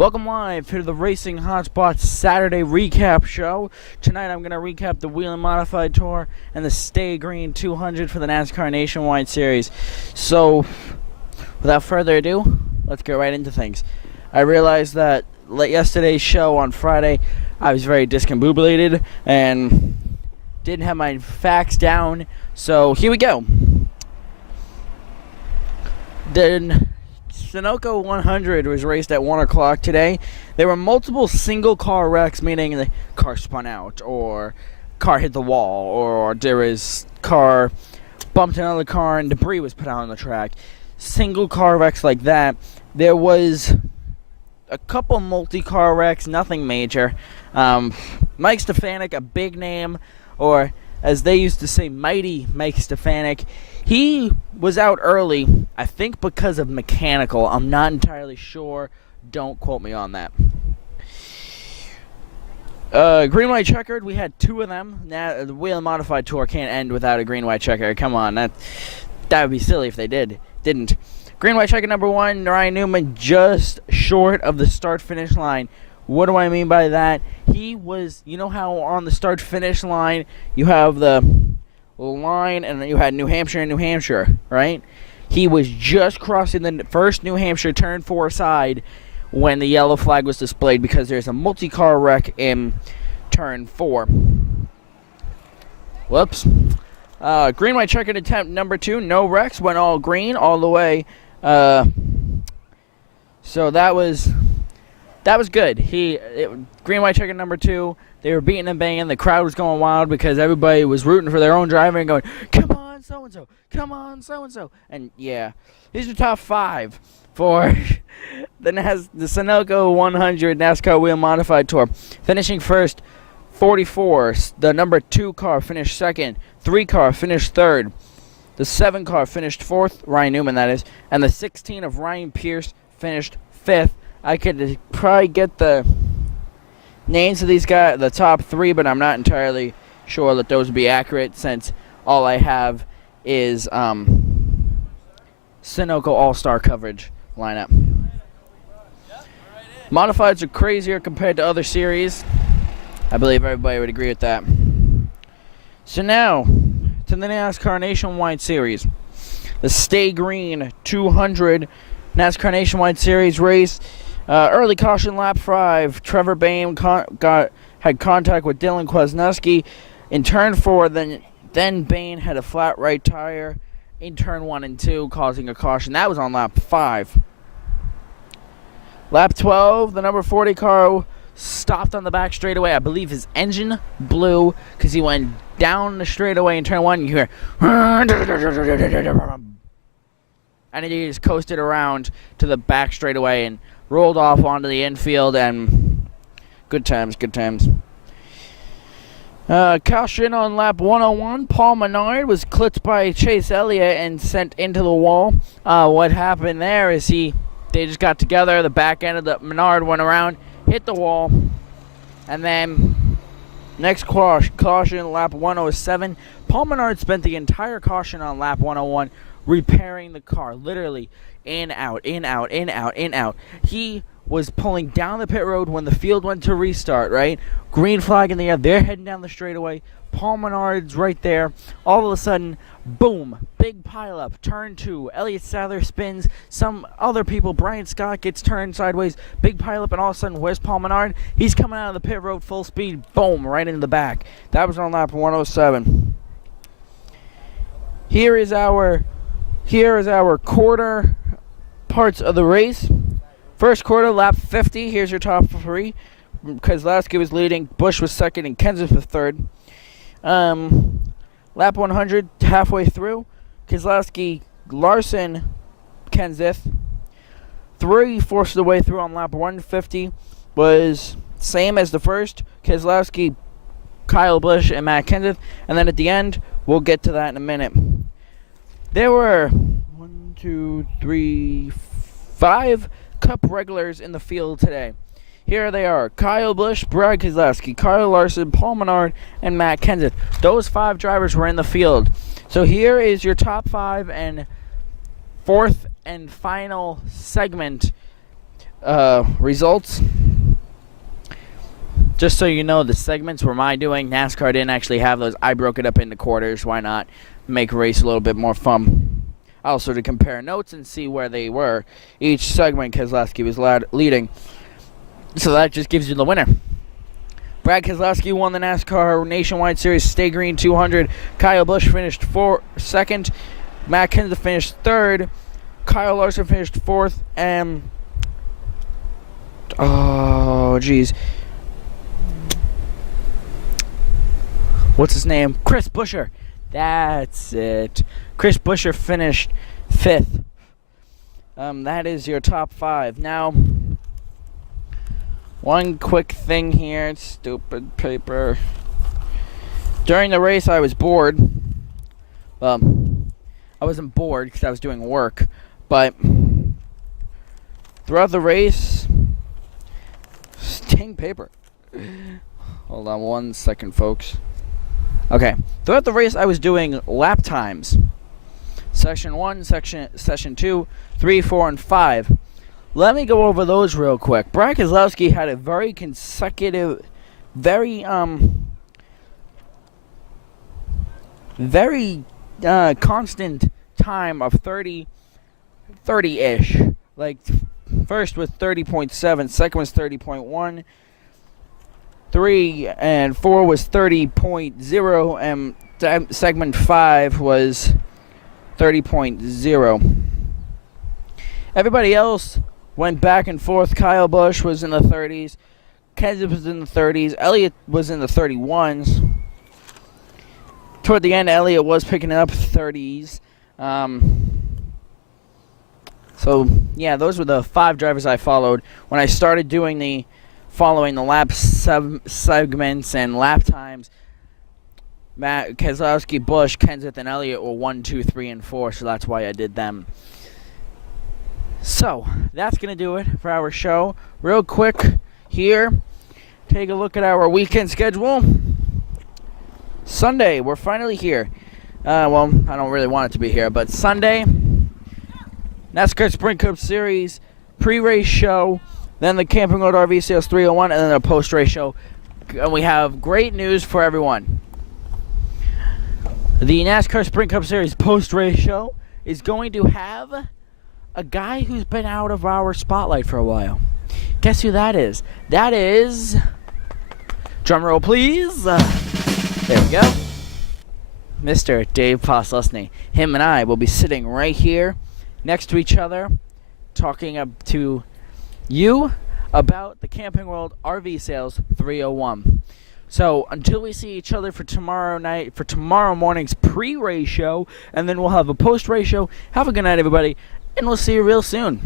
Welcome live to the Racing Hotspot Saturday recap show. Tonight I'm going to recap the Wheel and Modified Tour and the Sta-Green 200 for the NASCAR Nationwide Series. So, without further ado, let's get right into things. I realized that yesterday's show on Friday, I was very discombobulated and didn't have my facts down. So, here we go. The Sunoco 100 was raced at 1 o'clock today. There were multiple single car wrecks, meaning the car spun out, or car hit the wall, or there was car bumped another car and debris was put out on the track. Single car wrecks like that. There was a couple multi-car wrecks, nothing major. Mike Stefanik, a big name, or as they used to say, mighty Mike Stefanik. He was out early, I think because of mechanical. I'm not entirely sure. Don't quote me on that. Green, white, checkered. We had two of them. Now, the Wheel and Modified Tour can't end without a green, white, checker. Come on, that would be silly if they didn't. Green, white, checker number one, Ryan Newman, just short of the start-finish line. What do I mean by that? He was, you know how on the start-finish line you have the line and then you had New Hampshire, right? He was just crossing the first New Hampshire turn 4 side when the yellow flag was displayed because there's a multi-car wreck in turn 4. Whoops. Green, white, checkered attempt number 2, no wrecks, went all green all the way. So that was good. Green, white, checkered number 2. They were beating and banging. The crowd was going wild because everybody was rooting for their own driver and going, "Come on, so-and-so. Come on, so-and-so." And, yeah, these are top 5 for the Sunoco 100 NASCAR Wheel Modified Tour. Finishing first, 44. The number 2 car finished second. 3 car finished third. The 7 car finished 4th. Ryan Newman, that is. And the 16 of Ryan Pierce finished 5th. I could probably get the names of these guys, the top 3, but I'm not entirely sure that those would be accurate since all I have is Sunoco All-Star coverage lineup. Modifieds are crazier compared to other series. I believe everybody would agree with that. So now, to the NASCAR Nationwide Series. The Sta-Green 200 NASCAR Nationwide Series race. Early caution lap 5. Trevor Bayne had contact with Dylan Kwasniewski in turn 4. Then Bayne had a flat right tire in turn 1 and 2, causing a caution. That was on lap 5. Lap 12, the number 40 car stopped on the back straightaway. I believe his engine blew because he went down the straightaway in turn 1. You hear, and he just coasted around to the back straightaway and rolled off onto the infield, and good times. Caution on lap 101. Paul Menard was clipped by Chase Elliott and sent into the wall. What happened there is they just got together. The back end of the Menard went around, hit the wall, and then next caution, lap 107. Paul Menard spent the entire caution on lap 101 repairing the car, literally in, out. He was pulling down the pit road when the field went to restart, right? Green flag in the air. They're heading down the straightaway. Paul Menard's right there. All of a sudden, boom, big pileup. Turn 2. Elliott Sadler spins. Some other people, Brian Scott gets turned sideways. Big pileup, and all of a sudden, where's Paul Menard? He's coming out of the pit road full speed. Boom, right into the back. That was on lap 107. Here is our quarter parts of the race. First quarter, lap 50. Here's your top 3. Keselowski was leading. Busch was second, and Kenseth was third. Lap 100, halfway through. Keselowski, Larson, Kenseth. 3 forced the way through on lap 150. Was same as the first. Keselowski, Kyle Busch, and Matt Kenseth. And then at the end, we'll get to that in a minute. There were 5 Cup regulars in the field today. Here they are: Kyle Busch, Brad Keselowski, Kyle Larson, Paul Menard, and Matt Kenseth. Those 5 drivers were in the field. So here is your top 5 and 4th and final segment results. Just so you know, the segments were my doing. NASCAR didn't actually have those. I broke it up into quarters. Why not make a race a little bit more fun? Also to compare notes and see where they were. Each segment, Keselowski was leading. So that just gives you the winner. Brad Keselowski won the NASCAR Nationwide Series Sta-Green 200. Kyle Busch finished second. Matt Kenseth finished third. Kyle Larson finished fourth. And what's his name? Chris Buescher. That's it. Chris Buescher finished fifth. That is your top five. Now, one quick thing here. Stupid paper. During the race, I was bored. Well, I wasn't bored because I was doing work. But throughout the race, dang paper. Hold on 1 second, folks. Okay. Throughout the race, I was doing lap times. Section 1, Session 2, 3, 4, and 5. Let me go over those real quick. Brad Keselowski had a very consecutive, very constant time of 30-ish. Like, first was 30.7, second was 30.1. 3 and 4 was 30.0, and segment 5 was 30.0. Everybody else went back and forth. Kyle Busch was in the 30s. Kenseth was in the 30s. Elliott was in the 31s. Toward the end, Elliott was picking up 30s. So, yeah, those were the 5 drivers I followed. When I started doing following the lap segments and lap times, Matt Keselowski, Busch, Kenseth, and Elliott were 1, 2, 3, and 4, so that's why I did them. So, that's going to do it for our show. Real quick here, take a look at our weekend schedule. Sunday, we're finally here. Well, I don't really want it to be here, but Sunday, NASCAR Sprint Cup Series pre-race show, then the Camping World RV Sales 301, and then a post-race show. And we have great news for everyone. The NASCAR Sprint Cup Series post-race show is going to have a guy who's been out of our spotlight for a while. Guess who that is? That is, drum roll please, there we go, Mr. Dave Poslusny. Him and I will be sitting right here next to each other, talking up to you about the Camping World RV Sales 301. So until we see each other for tomorrow morning's pre-race show, and then we'll have a post-race show, have a good night, everybody, and we'll see you real soon.